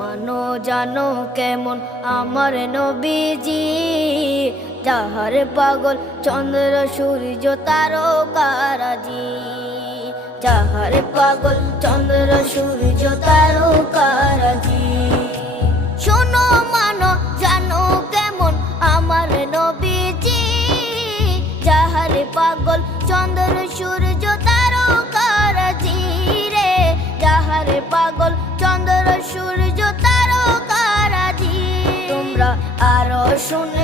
মানো জানো কেমন আমার নবীজি, যাহার পাগল চন্দ্র সূর্য তারকারাজি, যাহার পাগল চন্দ্র সূর্য তারকারাজি। শোনো মানো জানো কেমন আমার নবীজি, যাহার পাগল চন্দ্র সূর্য তারকারাজি রে, যাহার পাগল চন্দ্র সূর্য তারকারাজি। তোমরা আরো শুনে